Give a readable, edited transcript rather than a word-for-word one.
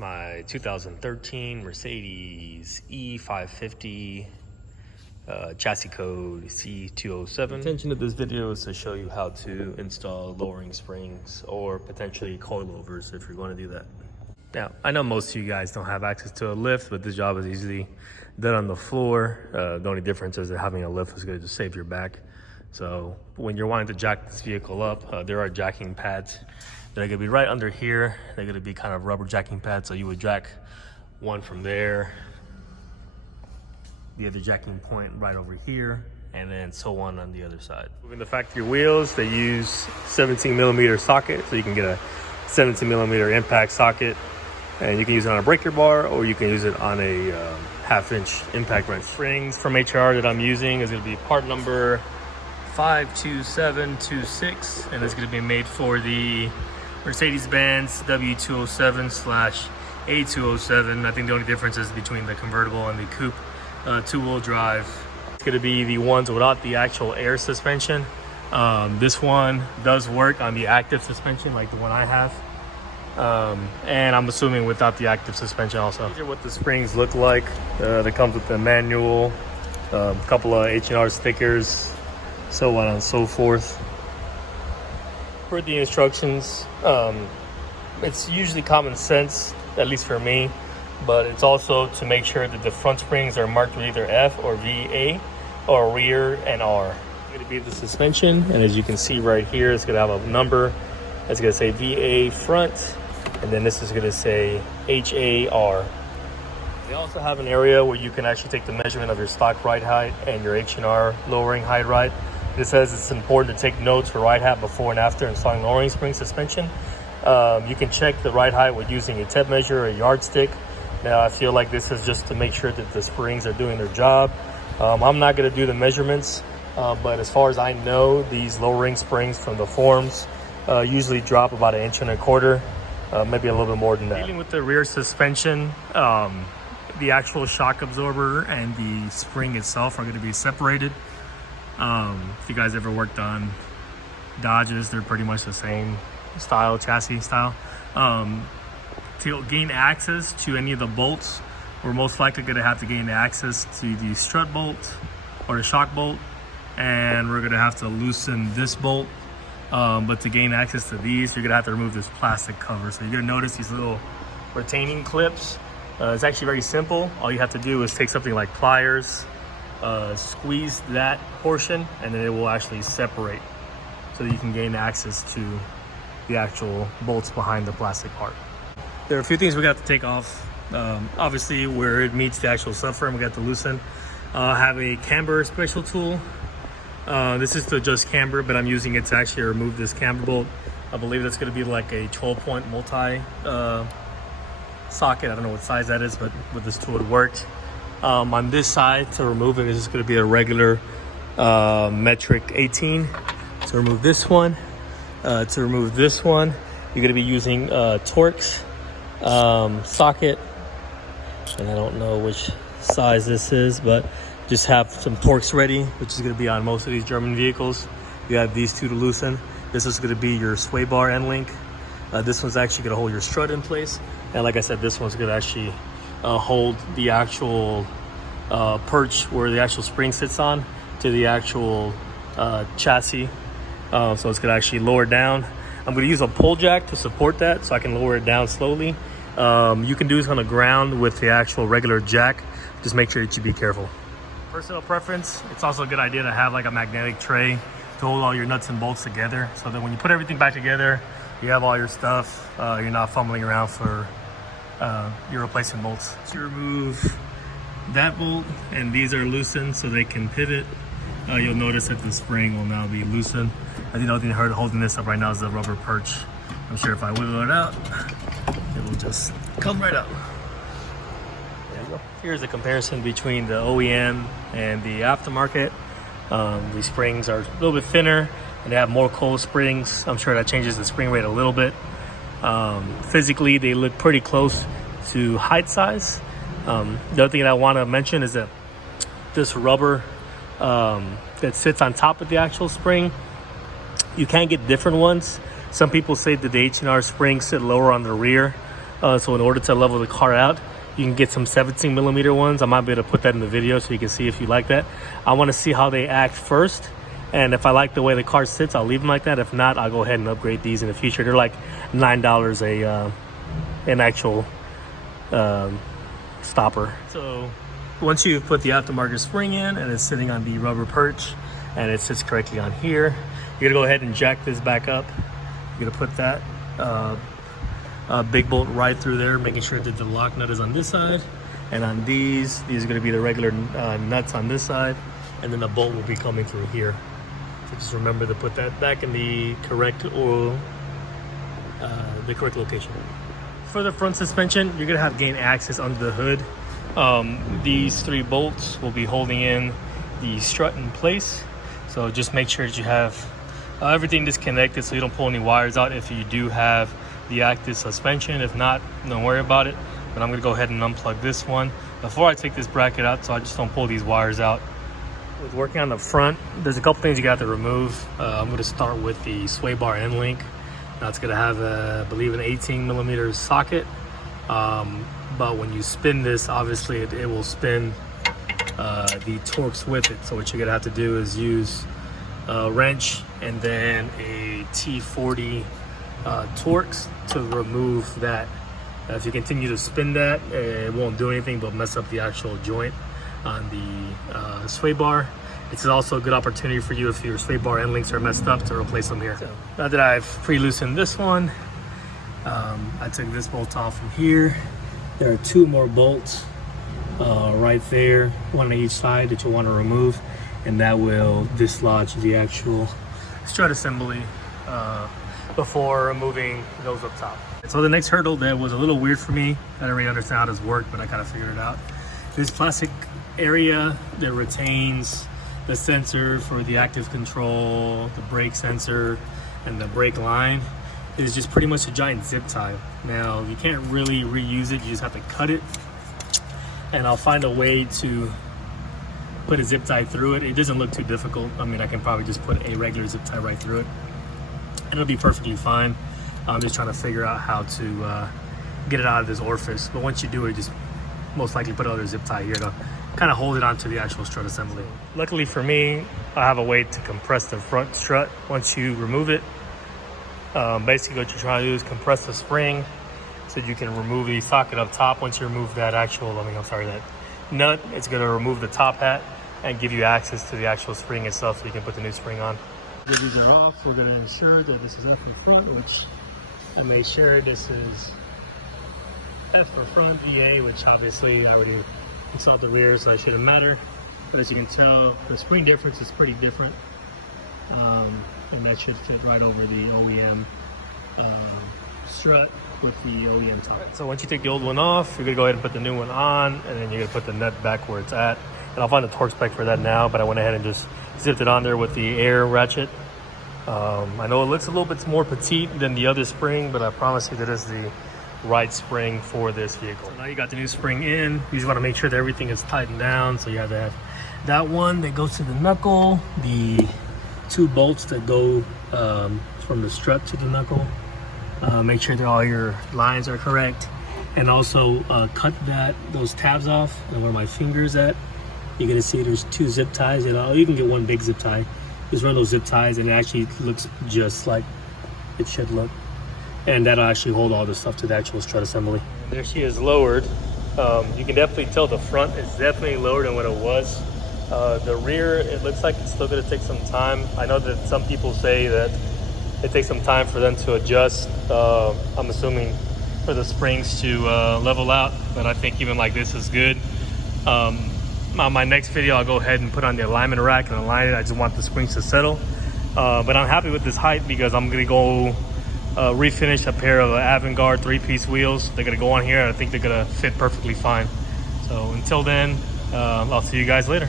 my 2013 Mercedes E550, chassis code C207. The intention of this video is to show you how to install lowering springs or potentially coilovers if you're going to do that. Now, I know most of you guys don't have access to a lift, but this job is easily done on the floor. The only difference is that having a lift is going to save your back. So when you're wanting to jack this vehicle up, there are jacking pads that are going to be right under here. They're going to be kind of rubber jacking pads. So you would jack one from there, the other jacking point right over here, and then so on the other side. Moving the factory wheels, they use 17mm socket, so you can get a 17mm impact socket, and you can use it on a breaker bar or you can use it on a 1/2-inch impact wrench. Springs from H&R that I'm using is going to be part number 52726, and it's going to be made for the Mercedes-Benz W207/H207. I think the only difference is between the convertible and the coupe two-wheel drive. It's going to be the ones without the actual air suspension. This one does work on the active suspension like the one I have, and I'm assuming without the active suspension also. These are what the springs look like. They comes with the manual, a couple of H&R stickers, so on and so forth. For the instructions, it's usually common sense, at least for me, but it's also to make sure that the front springs are marked with either F or VA or rear and R. It's going to be the suspension, and as you can see right here, it's going to have a number. It's going to say VA front, and then this is going to say HAR. They also have an area where you can actually take the measurement of your stock ride height and your H&R lowering height ride. It says it's important to take notes for ride height before and after installing lowering spring suspension. You can check the ride height with using a tape measure or a yardstick. Now, I feel like this is just to make sure that the springs are doing their job. I'm not going to do the measurements, but as far as I know, these lowering springs from the forms usually drop about 1.25 inches, maybe a little bit more than that. Dealing with the rear suspension, the actual shock absorber and the spring itself are going to be separated. If you guys ever worked on Dodges, they're pretty much the same style, chassis style. To gain access to any of the bolts, we're most likely going to have to gain access to the strut bolt or the shock bolt, and we're going to have to loosen this bolt. But to gain access to these, you're going to have to remove this plastic cover. So you're going to notice these little retaining clips. It's actually very simple. All you have to do is take something like pliers, squeeze that portion, and then it will actually separate so that you can gain access to the actual bolts behind the plastic part. There are a few things we got to take off. Obviously, where it meets the actual subframe, we got to loosen. Have a camber special tool. This is to adjust camber, but I'm using it to actually remove this camber bolt. I believe that's going to be like a 12-point multi socket. I don't know what size that is, but with this tool it worked. On this side, to remove it, is just going to be a regular metric 18. To remove this one, you're going to be using Torx socket, and I don't know which size this is, but just have some Torx ready, which is going to be on most of these German vehicles. You have these two to loosen. This is going to be your sway bar end link. This one's actually going to hold your strut in place, and like I said, this one's going to actually hold the actual perch where the actual spring sits on to the actual chassis. So it's going to actually lower down. I'm going to use a pull jack to support that so I can lower it down slowly. You can do this on the ground with the actual regular jack. Just make sure that you be careful. Personal preference, it's also a good idea to have like a magnetic tray to hold all your nuts and bolts together, so that when you put everything back together, you have all your stuff. You're not fumbling around for your replacement bolts. To remove that bolt, and these are loosened so they can pivot, you'll notice that the spring will now be loosened. I think the only thing holding this up right now is the rubber perch. I'm sure if I wiggle it out, it will just come right out. There you go. Here's a comparison between the OEM and the aftermarket. These springs are a little bit thinner and they have more cold springs. I'm sure that changes the spring rate a little bit. Physically, they look pretty close to height size. The other thing that I want to mention is that this rubber that sits on top of the actual spring, you can get different ones. Some people say that the H&R springs sit lower on the rear. So in order to level the car out, you can get some 17 millimeter ones. I might be able to put that in the video so you can see if you like that. I want to see how they act first. And if I like the way the car sits, I'll leave them like that. If not, I'll go ahead and upgrade these in the future. They're like $9 an actual stopper. So once you've put the aftermarket spring in and it's sitting on the rubber perch and it sits correctly on here, you're gonna go ahead and jack this back up. You're gonna put that big bolt right through there, making sure that the lock nut is on this side, and on these are gonna be the regular nuts on this side, and then the bolt will be coming through here. So just remember to put that back in the correct location. For the front suspension, you're gonna have gain access under the hood. These 3 bolts will be holding in the strut in place. So just make sure that you have everything disconnected so you don't pull any wires out if you do have the active suspension. If not, don't worry about it. But I'm gonna go ahead and unplug this one before I take this bracket out so I just don't pull these wires out. With working on the front, there's a couple things you got to remove. I'm gonna start with the sway bar end link. That's gonna have I believe an 18 millimeter socket. But when you spin this, obviously it will spin the Torx with it. So what you're gonna have to do is use a wrench and then a T40 Torx to remove that. If you continue to spin that, it won't do anything but mess up the actual joint on the sway bar. It's also a good opportunity for you if your sway bar end links are messed up to replace them here. So now that I've pre-loosened this one, I took this bolt off from here. There are 2 more bolts right there, one on each side that you'll want to remove, and that will dislodge the actual strut assembly before removing those up top. So the next hurdle that was a little weird for me, I didn't really understand how this worked, but I kind of figured it out. This plastic area that retains the sensor for the active control, the brake sensor, and the brake line is just pretty much a giant zip tie. Now, you can't really reuse it, you just have to cut it. And I'll find a way to put a zip tie through it. It doesn't look too difficult. I mean, I can probably just put a regular zip tie right through it, and it'll be perfectly fine. I'm just trying to figure out how to get it out of this orifice. But once you do it, just most likely put another zip tie here to kind of hold it onto the actual strut assembly. Luckily for me, I have a way to compress the front strut once you remove it. Basically what you're trying to do is compress the spring so you can remove the socket up top. Once you remove that that nut, it's going to remove the top hat and give you access to the actual spring itself so you can put the new spring on. If these are off, we're going to ensure that this is up in front, which I made sure this is F for front, EA, which obviously I already installed the rear, so it shouldn't matter. But as you can tell, the spring difference is pretty different. And that should fit right over the OEM strut with the OEM top. So once you take the old one off, you're gonna go ahead and put the new one on, and then you're gonna put the nut back where it's at. And I'll find the torque spec for that now, but I went ahead and just zipped it on there with the air ratchet. I know it looks a little bit more petite than the other spring, but I promise you that is the right spring for this vehicle. So now you got the new spring in. You just want to make sure that everything is tightened down. So you have to have that one that goes to the knuckle, the 2 bolts that go from the strut to the knuckle. Make sure that all your lines are correct, and also cut those tabs off. And where my finger is at, you're gonna see there's 2 zip ties, and you can get 1 big zip tie. Just run those zip ties, and it actually looks just like it should look. And that'll actually hold all the stuff to the actual strut assembly. And there she is lowered. You can definitely tell the front is definitely lower than what it was. The rear, it looks like it's still gonna take some time. I know that some people say that it takes some time for them to adjust. I'm assuming for the springs to level out, but I think even like this is good. On my next video, I'll go ahead and put on the alignment rack and align it. I just want the springs to settle. But I'm happy with this height because I'm gonna go refinish a pair of Avantgarde 3-piece wheels. They're gonna go on here. I think they're gonna fit perfectly fine. So until then, I'll see you guys later.